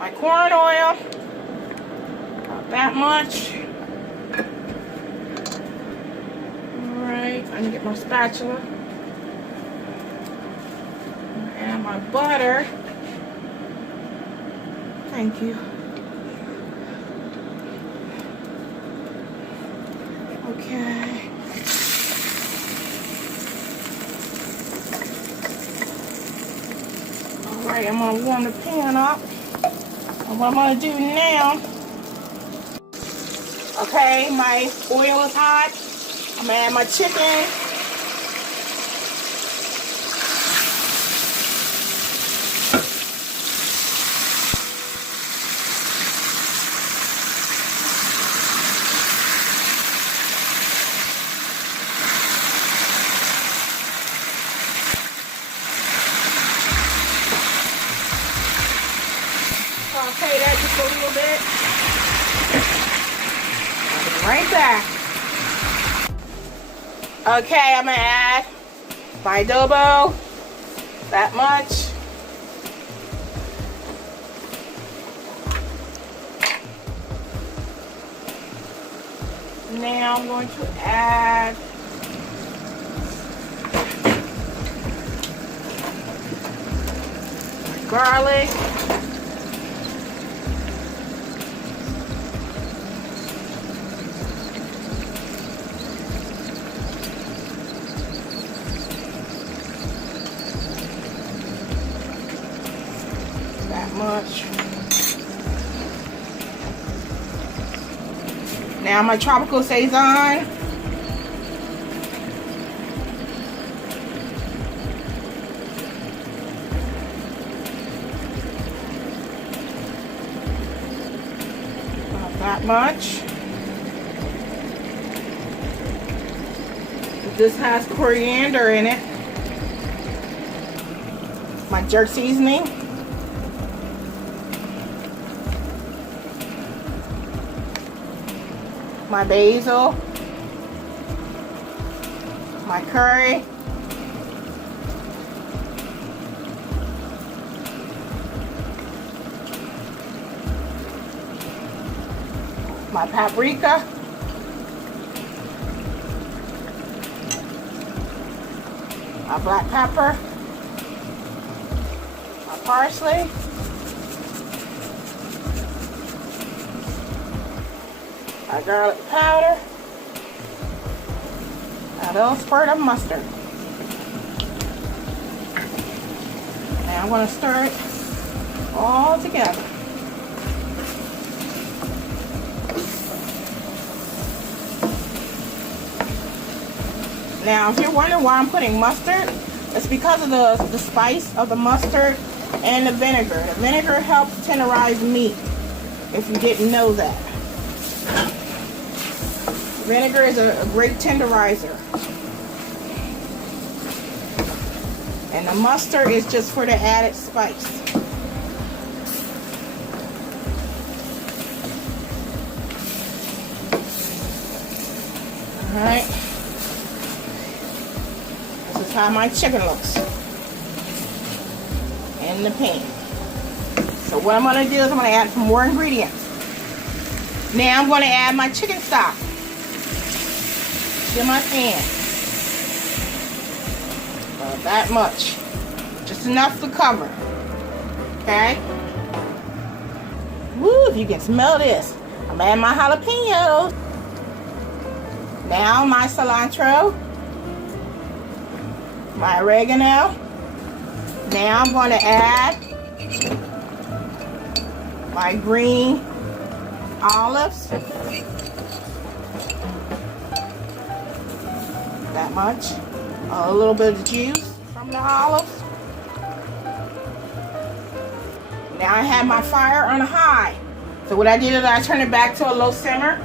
my corn oil. About that much. Alright, I need to get my spatula. And my butter. Thank you. Okay. Alright, I'm going to warm the pan up. And what I'm going to do now, okay, my oil is hot. I'm going to add my chicken. Saute that just a little bit. I'll be right back. Okay, I'm gonna add my adobo. That much. Now I'm going to add my garlic. That much. Now my tropical Saison. About that much. This has coriander in it. My jerk seasoning. My basil, my curry, my paprika, my black pepper, my parsley, my garlic powder, a little squirt of mustard. Now I'm going to stir it all together. Now if you're wondering why I'm putting mustard, it's because of the spice of the mustard and the vinegar. The vinegar helps tenderize meat, if you didn't know that. Vinegar is a great tenderizer. And the mustard is just for the added spice. Alright. This is how my chicken looks in the pan. So what I'm going to do is I'm going to add some more ingredients. Now I'm going to add my chicken stock to my pan. About that much. Just enough to cover. Okay? Woo, if you can smell this. I'm adding my jalapenos. Now my cilantro. My oregano. Now I'm going to add my green olives. That much. A little bit of juice from the olives. Now I have my fire on high. So what I did is I turned it back to a low simmer.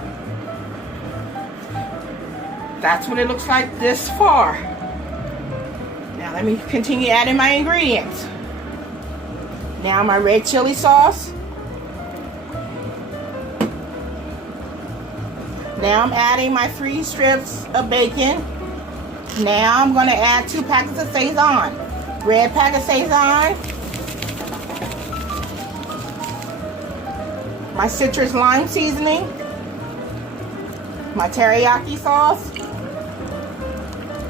That's what it looks like this far. Now let me continue adding my ingredients. Now my red chili sauce. Now I'm adding my 3 strips of bacon. Now I'm going to add 2 packets of Saison. Red pack of Saison. my citrus lime seasoning, my teriyaki sauce,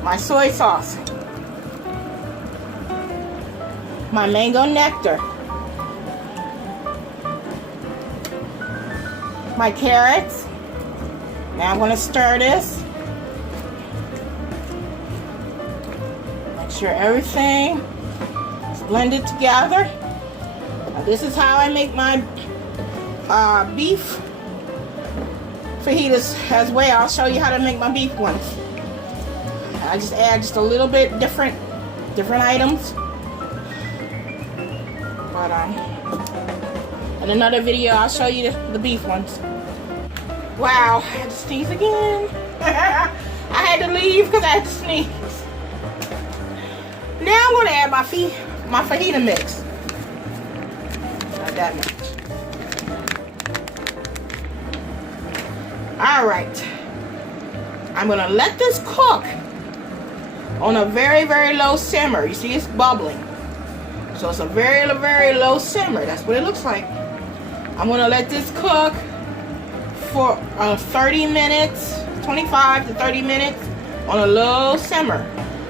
my soy sauce, my mango nectar, my carrots. Now I'm going to stir this. Make sure everything is blended together. Now this is how I make my beef fajitas as well. I'll show you how to make my beef ones. I just add just a little bit different items. But in another video I'll show you the beef ones. Wow, I had to sneeze again. I had to leave because I had to sneeze. Now I'm going to add my fajita mix. Not that much. Alright. I'm going to let this cook on a very, very low simmer. You see it's bubbling. So it's a very, very low simmer. That's what it looks like. I'm going to let this cook for 30 minutes, 25 to 30 minutes on a low simmer.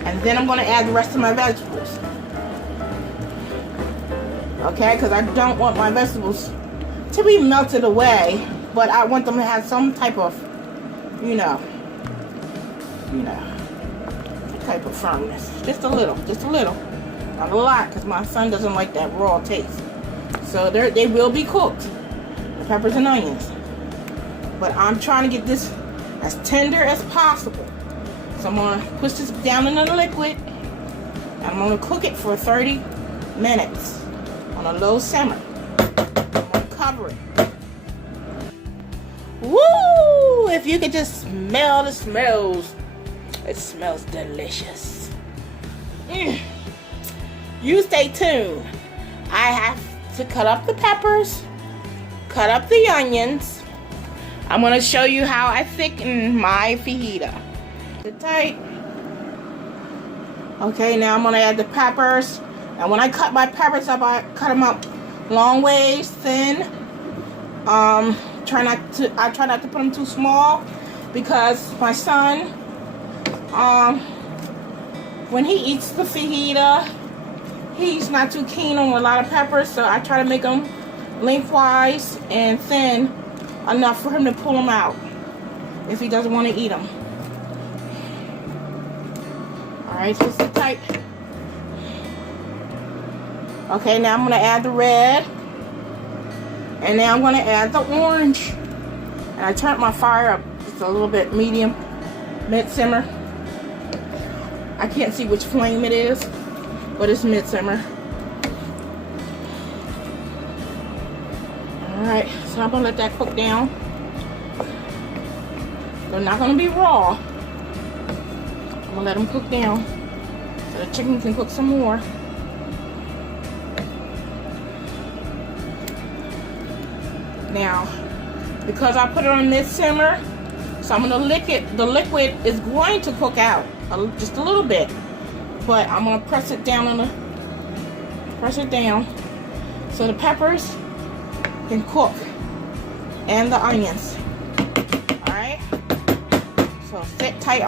And then I'm going to add the rest of my vegetables. Okay, because I don't want my vegetables to be melted away, but I want them to have some type of, type of firmness. Just a little. Not a lot, because my son doesn't like that raw taste. So they will be cooked, the peppers and onions. But I'm trying to get this as tender as possible. So I'm going to push this down in the liquid. And I'm going to cook it for 30 minutes on a low simmer. I'm going to cover it. Woo! If you could just smell the smells. It smells delicious. You stay tuned. I have to cut up the peppers, cut up the onions. I'm going to show you how I thicken my fajita. Tight. Okay, now I'm going to add the peppers. And when I cut my peppers up, I cut them up long ways, thin. I try not to put them too small because my son, when he eats the fajita, he's not too keen on a lot of peppers, so I try to make them lengthwise and thin enough for him to pull them out if he doesn't want to eat them. Alright, so sit tight. Okay, now I'm going to add the red. And now I'm going to add the orange. And I turned my fire up just a little bit, medium, mid-simmer. I can't see which flame it is, but it's mid-simmer. Alright, so I'm going to let that cook down. They're not going to be raw. I'm going to let them cook down so the chicken can cook some more. Now, because I put it on mid-simmer, so I'm going to lick it. The liquid is going to cook out just a little bit, but I'm going to press it down so the peppers can cook and the onions. All right, so sit tight.